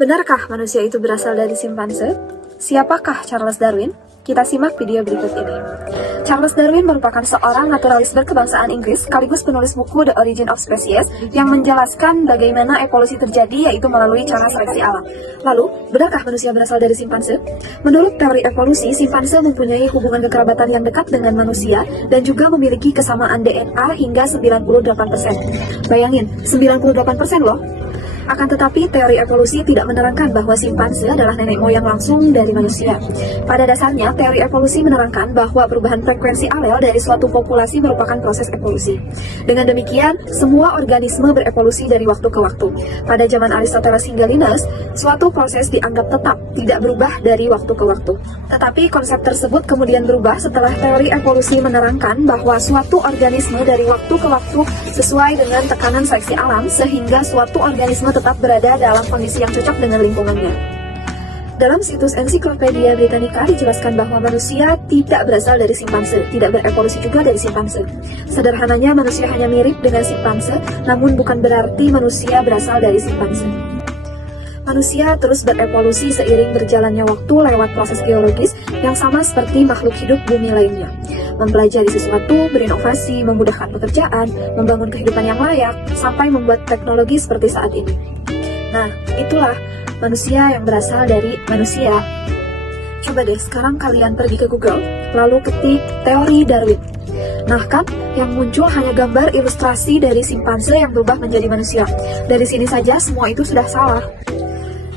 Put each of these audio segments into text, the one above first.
Benarkah manusia itu berasal dari simpanse? Siapakah Charles Darwin? Kita simak video berikut ini. Charles Darwin merupakan seorang naturalis berkebangsaan Inggris sekaligus penulis buku The Origin of Species yang menjelaskan bagaimana evolusi terjadi, yaitu melalui cara seleksi alam. Lalu, benarkah manusia berasal dari simpanse? Menurut teori evolusi, simpanse mempunyai hubungan kekerabatan yang dekat dengan manusia dan juga memiliki kesamaan DNA hingga 98%. Bayangin, 98% loh! Akan tetapi, teori evolusi tidak menerangkan bahwa simpanse adalah nenek moyang langsung dari manusia. Pada dasarnya, teori evolusi menerangkan bahwa perubahan frekuensi alel dari suatu populasi merupakan proses evolusi. Dengan demikian, semua organisme berevolusi dari waktu ke waktu. Pada zaman Aristoteles hingga Linnaeus, suatu proses dianggap tetap, tidak berubah dari waktu ke waktu. Tetapi konsep tersebut kemudian berubah setelah teori evolusi menerangkan bahwa suatu organisme dari waktu ke waktu sesuai dengan tekanan seleksi alam, sehingga suatu organisme tetap berada dalam kondisi yang cocok dengan lingkungannya. Dalam situs Ensiklopedia Britannica dijelaskan bahwa manusia tidak berasal dari simpanse, tidak berevolusi juga dari simpanse. Sederhananya, manusia hanya mirip dengan simpanse, namun bukan berarti manusia berasal dari simpanse. Manusia terus berevolusi seiring berjalannya waktu lewat proses geologis yang sama seperti makhluk hidup bumi lainnya. Mempelajari sesuatu, berinovasi, memudahkan pekerjaan, membangun kehidupan yang layak, sampai membuat teknologi seperti saat ini. Nah, itulah manusia yang berasal dari manusia. Coba deh, sekarang kalian pergi ke Google, lalu ketik teori Darwin. Nah kan, yang muncul hanya gambar ilustrasi dari simpanse yang berubah menjadi manusia. Dari sini saja semua itu sudah salah.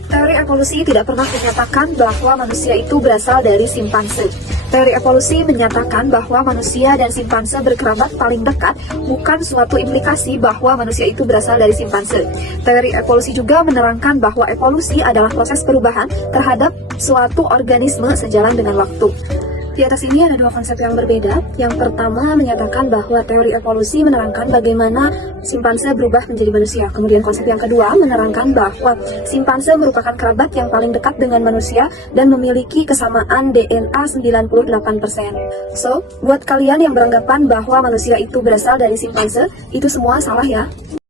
Teori evolusi tidak pernah menyatakan bahwa manusia itu berasal dari simpanse. Teori evolusi menyatakan bahwa manusia dan simpanse berkerabat paling dekat, bukan suatu implikasi bahwa manusia itu berasal dari simpanse. Teori evolusi juga menerangkan bahwa evolusi adalah proses perubahan terhadap suatu organisme sejalan dengan waktu. Di atas ini ada dua konsep yang berbeda. Yang pertama menyatakan bahwa teori evolusi menerangkan bagaimana simpanse berubah menjadi manusia. Kemudian konsep yang kedua menerangkan bahwa simpanse merupakan kerabat yang paling dekat dengan manusia dan memiliki kesamaan DNA 98%. So, buat kalian yang beranggapan bahwa manusia itu berasal dari simpanse, itu semua salah ya.